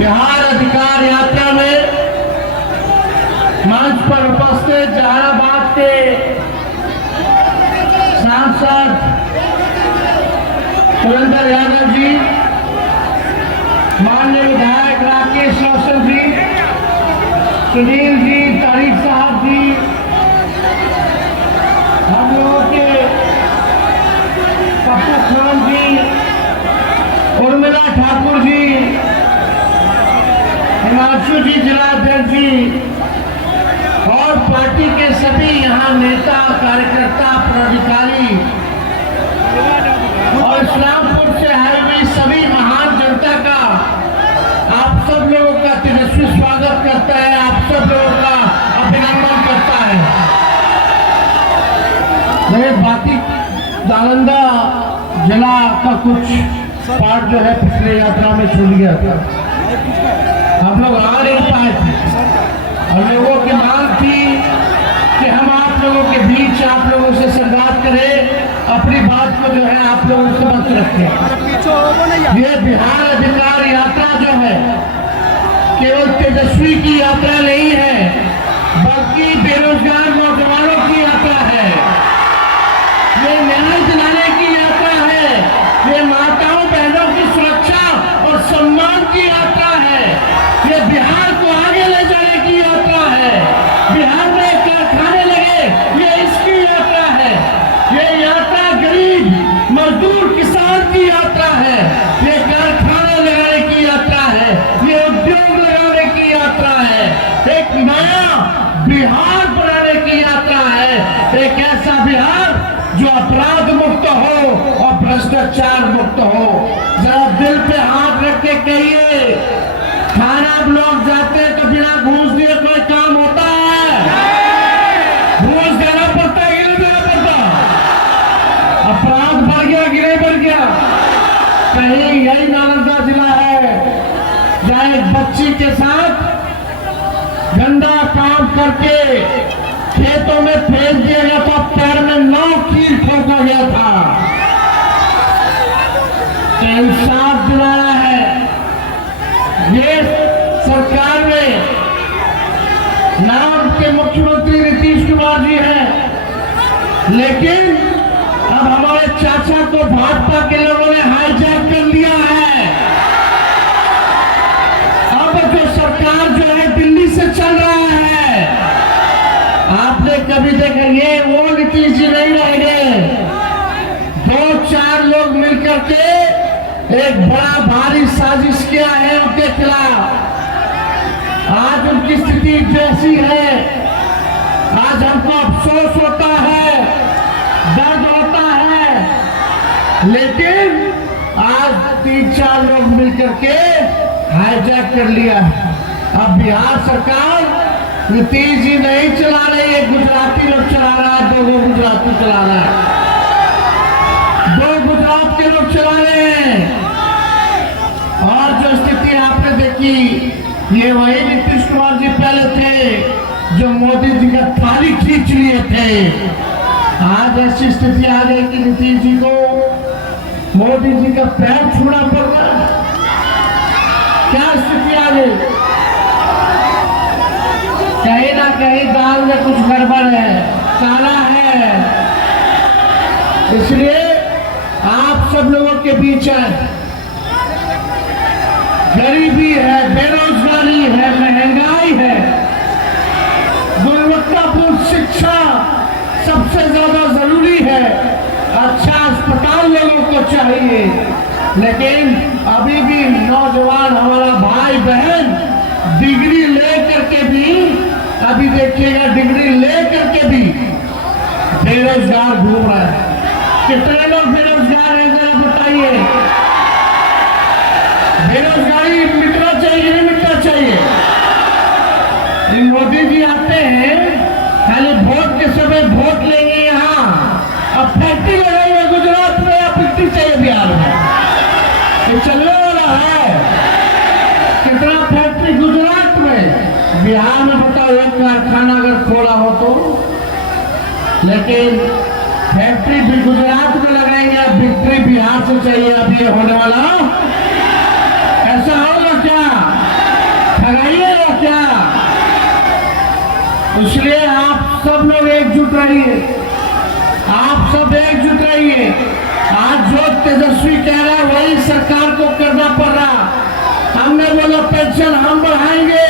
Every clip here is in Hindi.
बिहार अधिकार यात्रा में मंच पर उपस्थित जहानाबाद के सांसद सुरेंद्र यादव जी, माननीय विधायक राकेश रोशन जी, सुनील जी, तारिक साहब जी, हम लोगों के पप्पू खान जी, उर्मिला ठाकुर जी, हिमांशु जी जिला अध्यक्ष जी और पार्टी के सभी यहाँ नेता कार्यकर्ता पदाधिकारी और इस्लामपुर से आए हुए सभी महान जनता का आप सब लोगों का तेजस्वी स्वागत करता है, आप सब लोगों का अभिनंदन करता है। मैं बाकी नालंदा जिला का कुछ पार्ट जो है पिछले यात्रा में छूट गया था, हम लोग आ नहीं पाए थे और लोगों की मांग थी कि हम आप लोगों के बीच आप लोगों से संवाद करें, अपनी बात को जो है आप लोगों से मत रखें। ये बिहार अधिकार यात्रा जो है केवल तेजस्वी की यात्रा नहीं है, बल्कि बेरोजगार नौजवानों की यात्रा है। ये न्याय दिलाने की यात्रा है, ये माताओं बहनों की सुरक्षा और सम्मान की यात्रा है, ये बिहार को आगे ले जाने की यात्रा है, बिहार में कारखाने लगे ये इसकी यात्रा है, ये यात्रा गरीब मजदूर किसान की यात्रा है, ये कारखाने लगाने की यात्रा है, ये उद्योग लगाने की यात्रा है, एक नया बिहार बनाने की यात्रा है, एक ऐसा बिहार जो अपराध मुक्त हो और भ्रष्टाचार मुक्त हो। जरा दिल पे हाथ रख के कहिए, खाना ब्लॉक जाते हैं तो बिना घूस दिए कोई काम होता है? घूस देना पड़ता है कि नहीं देना पड़ता? अपराध बढ़ गया कि नहीं बढ़ गया? कहीं यही नालंदा जिला है जहाँ एक बच्ची के साथ गंदा काम करके खेतों में फेंक दिया गया था, पैर में 9 कील ठोका गया था। इंसाफ दिलाना है। ये सरकार में नाम के मुख्यमंत्री नीतीश कुमार जी हैं, लेकिन अब हमारे चाचा को भाजपा के लोगों ने हाईजैक कर लिया है। अब जो सरकार जो है दिल्ली से चल रहा है, आपने कभी देखा ये वो नीतीश जी नहीं रह गए। 2-4 लोग मिलकर के एक बड़ा भारी साजिश किया है उनके खिलाफ। आज उनकी स्थिति जैसी है, आज हमको अफसोस होता है, दर्द होता है, लेकिन आज 3-4 लोग मिलकर के हाईजैक कर लिया है। अब बिहार सरकार नीतीश जी नहीं चला रही है, गुजराती लोग चला रहा है, 2 गुजराती चला रहा है, 2 गुजरात के लोग चला रहे हैं। और जो स्थिति आपने देखी, ये वही नीतीश कुमार जी पहले थे जो मोदी जी का थाली खींच लिए थे। आज ऐसी स्थिति आ गई कि नीतीश जी को मोदी जी का पैर छूना पड़ रहा है। क्या स्थिति आ गई? कहीं ना कहीं दाल में कुछ गड़बड़ है, काला है। इसलिए आप सब लोगों के बीच है, गरीबी है, बेरोजगारी है, महंगाई है, गुणवत्तापूर्ण शिक्षा सबसे ज्यादा जरूरी है, अच्छा अस्पताल लोगों को चाहिए, लेकिन अभी भी नौजवान हमारा भाई बहन डिग्री लेकर के भी, अभी देखिएगा डिग्री लेकर के भी बेरोजगार घूम रहा है। कितने लोग बेरोजगार हैं जरा बताइए? बेरोजगारी मिटना चाहिए कि नहीं मिटना चाहिए? मोदी जी आते हैं खाली वोट के समय वोट लेंगे यहाँ, अब फैक्ट्री लगाएंगे गुजरात में या फैक्ट्री चाहिए बिहार में? ये चलने वाला है। कितना फैक्ट्री गुजरात में, बिहार में बताओ एक कारखाना अगर खोला हो तो, लेकिन फैक्ट्री भी गुजरात में लगाएंगे, अब बिक्री बिहार से चाहिए। अब ये होने वाला ऐसा होगा क्या? इसलिए आप सब लोग एकजुट रहिए, आप सब एकजुट रहिए। आज जो तेजस्वी कह रहा है वही सरकार को करना पड़ रहा। हमने बोला पेंशन हम बढ़ाएंगे,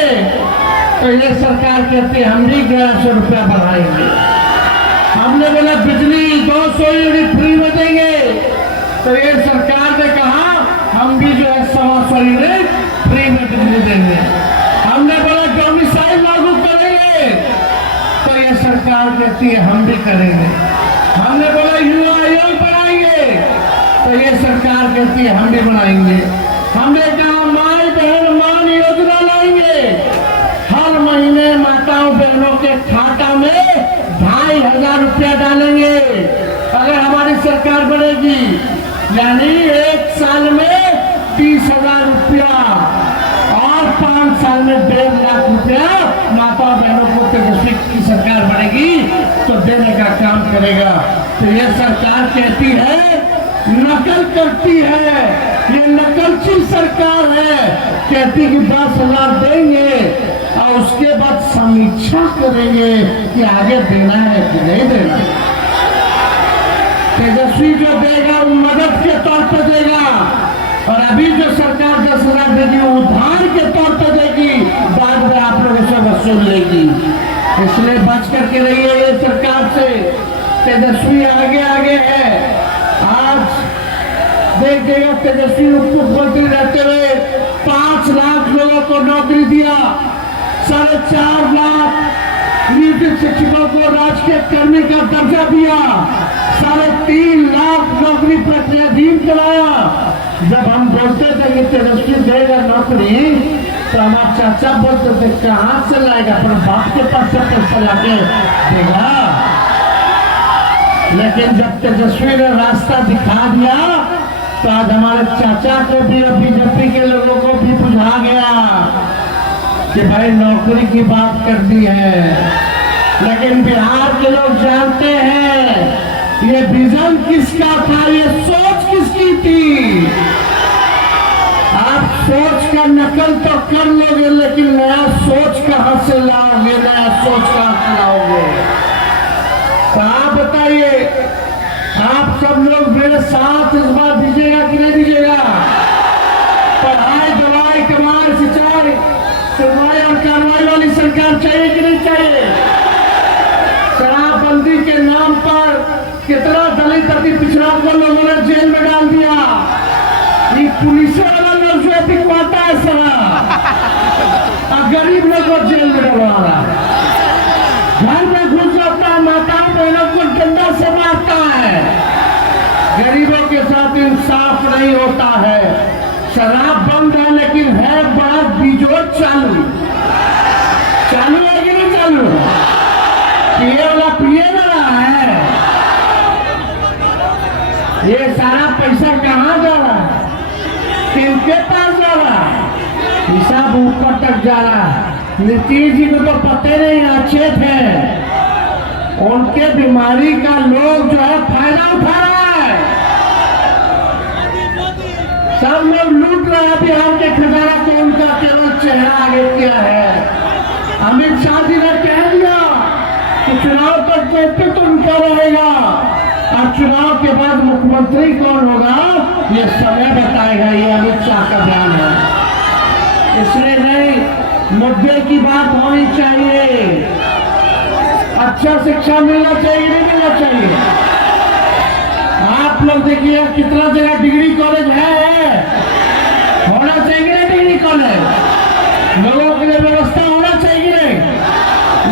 तो ये सरकार कहती है हम भी 1100 रुपया बढ़ाएंगे। हमने बोला बिजली 200 यूनिट फ्री में देंगे, तो ये सरकार ने कहा हम भी जो है 125 यूनिट फ्री में बिजली देंगे। हमने बोला डोमिसाइल लागू करेंगे, तो ये सरकार कहती है हम भी करेंगे। हमने बोला युवा आयोग बनाएंगे, तो ये सरकार कहती है हम भी बनाएंगे। हमने कहा माई बहन मान योजना लाएंगे, हर महीने माताओं बहनों के खाता में 2500 रुपया डालेंगे अगर हमारी सरकार बनेगी, यानी 1 साल में 30,000 रुपया और 5 साल में 1.5 लाख रुपया माता बहनों को तेजस्वी की सरकार बनेगी तो देने का काम करेगा। तो यह सरकार कहती है, नकल करती है, ये नकलची सरकार है, कहती कि 10,000 देंगे और उसके बाद समीक्षा करेंगे कि आगे देना है कि नहीं देना। तेजस्वी जो देगा वो मदद के तौर पर देगा, और अभी जो सरकार 10,000 देगी वो उधार के तौर पर देगी, बाद में आप लोगों से वसूल लेगी। इसलिए बच करके रहिए ये सरकार से। तेजस्वी आगे आगे है। आज देखिएगा तेजस्वी उप मुख्यमंत्री रहते हुए 5 लाख लोगों को नौकरी दिया, 4.5 लाख नियोजित शिक्षकों को राजकीय कर्मी का दर्जा दिया, 3.5 लाख नौकरी प्रक्रियाधीन कराया। जब हम बोलते थे कि तेजस्वी देगा नौकरी, तो हमारे चाचा बोलते थे कहाँ से लाएगा, अपने बाप के पास से पैसा लाके देगा। लेकिन जब तेजस्वी ने रास्ता दिखा दिया तो आज हमारे चाचा को भी और बीजेपी के लोगों को भी बुझा गया कि भाई नौकरी की बात कर दी है। लेकिन बिहार के लोग जानते हैं ये विजन किसका था, ये सोच किसकी थी। आप सोच का नकल तो कर लोगे, लेकिन नया सोच कहां से लाओगे, नया सोच कहां से लाओगे। तो आप बताइए, आप सब लोग मेरे साथ इस बार दीजिएगा कि नहीं दीजिएगा। पढ़ाई दवाई कमाई सिंचाई सुनवाई और कार्रवाई वाली सरकार चाहिए कि नहीं चाहिए। शराबबंदी के नाम पर कितना दलित अति पिछड़ा को लोगों ने जेल में डाल दिया। ये पुलिस वाला लोग जो बिकवाता है शराब, और गरीब लोग को जेल में डलवा रहा है, घर में घुस जाता है, माताओं बहनों को डंडा से मारता है। गरीबों के साथ इंसाफ नहीं होता है। शराब बंद है लेकिन है बड़ा बीजोड़ चालू है कि नहीं चालू। पिए वाला पिए ना रहा है। ये सारा पैसा कहाँ जा रहा है, किनके पास जा रहा है, हिसाब ऊपर तक जा रहा है। नीतीश जी को तो पते नहीं अच्छे थे, उनके बीमारी का लोग जो है फायदा उठा रहा है। सब लोग लूट रहे हैं बिहार के खजाना को, उनका केवल चेहरा आगे किया है। अमित शाह जी ने कह दिया कि चुनाव तक नेतृत्व उनका रहेगा, और चुनाव के बाद मुख्यमंत्री कौन होगा ये समय बताएगा। ये अमित शाह का बयान है। इसलिए नहीं, मुद्दे की बात होनी चाहिए। अच्छा शिक्षा मिलना चाहिए नहीं मिलना चाहिए। आप लोग देखिए कितना जगह डिग्री कॉलेज है, होना चाहिए नहीं डिग्री कॉलेज। लोगों के लिए व्यवस्था होना चाहिए नहीं,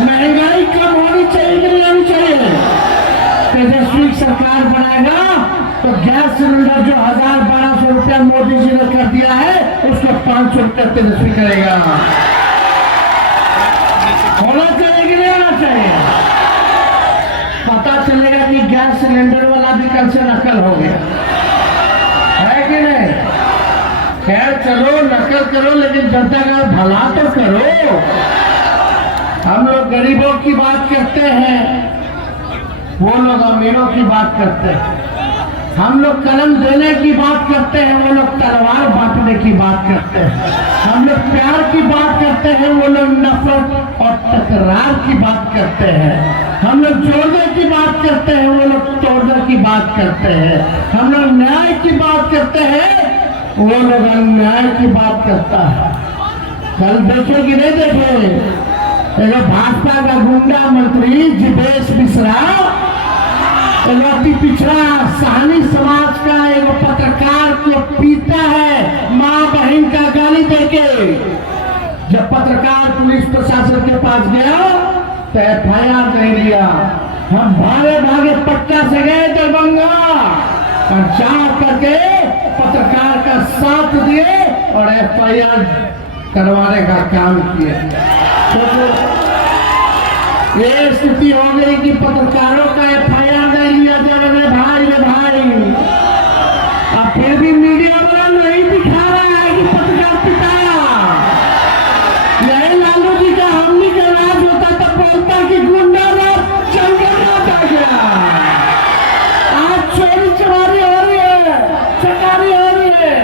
महंगाई कम होनी चाहिए कि नहीं होनी चाहिए। तेजस्वी सरकार बनाएगा तो गैस सिलेंडर जो 1000-1200 रुपया मोदी जी ने कर दिया है उसको 500 रुपया तेजस्वी करेगा। होना चाहिए कि नहीं होना चाहिए। पता चलेगा कि गैस सिलेंडर वाला भी कल से नकल हो गया है कि नहीं। खैर चलो नकल करो, लेकिन जनता का भला तो करो। हम लोग गरीबों की बात करते हैं, वो लोग अमीरों की बात करते हैं। हम लोग कलम देने की बात करते हैं, वो लोग तलवार बांटने की बात करते हैं। हम लोग प्यार की बात करते हैं, वो लोग नफरत और तकरार की बात करते हैं। हम लोग जोड़ने की बात करते हैं, वो लोग तोड़ने की बात करते हैं। हम लोग न्याय की बात करते हैं, वो लोग अन्याय की बात करता है। कल देखे कि नहीं देखे, भाजपा का गुंडा मंत्री जिवेश मिश्रा अति पिछड़ा साहनी समाज का एक पत्रकार को पीटा है, मां बहन का गाली देके। जब पत्रकार पुलिस प्रशासन के पास गया तो FIR नहीं लिया। हम भागे भागे पटना से गए दरभंगा और जा करके पत्रकार का साथ दिए और FIR करवाने का काम किया। तो ये स्थिति हो गई कि पत्रकारों का FIR नहीं लिया जा रे भाई। अब फिर भी मीडिया वाला नहीं दिखा रहा है कि पत्रकार पिटाया। यही लालू जी का हमनी का राज होता तो बोलता कि गुंडा राज चल गया। आज चोरी चमारी हो रही है, चकारी हो रही है,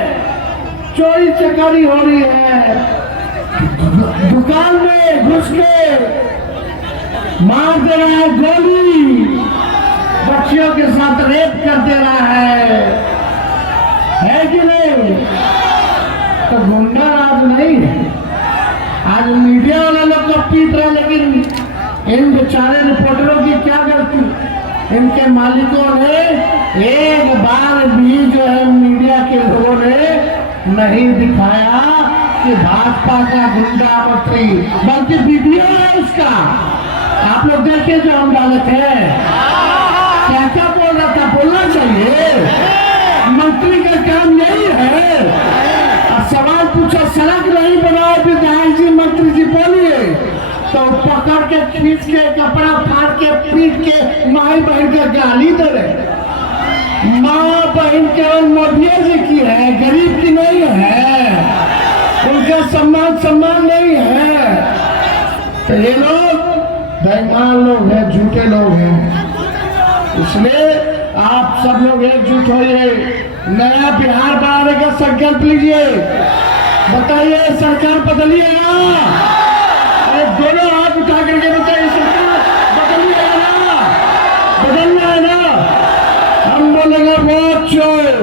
चोरी चकारी हो रही है। दुकान में घुस के मार दे रहा है गोली, बच्चियों के साथ रेप कर दे रहा है कि नहीं? तो गुंडा राज नहीं है। आज मीडिया वाले लोग को पीट रहे, लेकिन इन बेचारे रिपोर्टरों की क्या गलती? इनके मालिकों ने एक बार भी जो है मीडिया के लोगों ने नहीं दिखाया कि भाजपा का गुंडा मंत्री, बल्कि वीडियो है उसका। आप लोग देखे जो हम डाले थे, क्या क्या बोल रहा था? बोलना चाहिए, मंत्री का काम यही है। और सवाल पूछा, सड़क नहीं बनाओ विधायक जी, मंत्री जी बोलिए, तो पकड़ के खींच के कपड़ा फाड़ के पीट के माई बहन का गाली दे रहे। माँ बहन केवल मोदी जी की है, गरीब की नहीं है। उनका सम्मान नहीं है। तो ये लोग बेईमान लोग हैं, झूठे लोग हैं। इसलिए आप सब लोग एकजुट होइए, नया बिहार बनाने का संकल्प लीजिए। बताइए, सरकार बदलिएगा? अरे दोनों हाथ उठा करके बताइए, सरकार बदलिएगा ना? बदलना है ना? हम बोलेंगे वोट चोर।